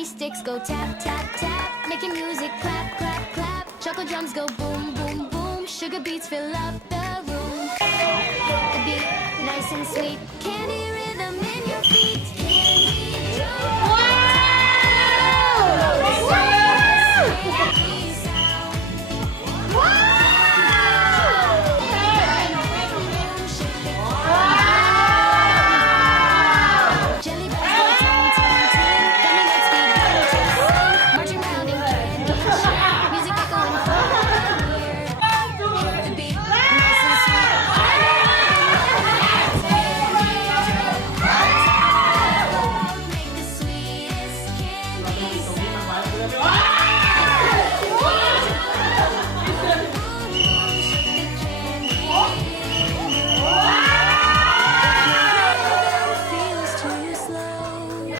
Party sticks go tap, tap, tap. Making music clap, clap, clap. Chocolate drums go boom, boom, boom. Sugar beats fill up the room. Hit the beat, nice and sweet. Candy rhythm in your feet.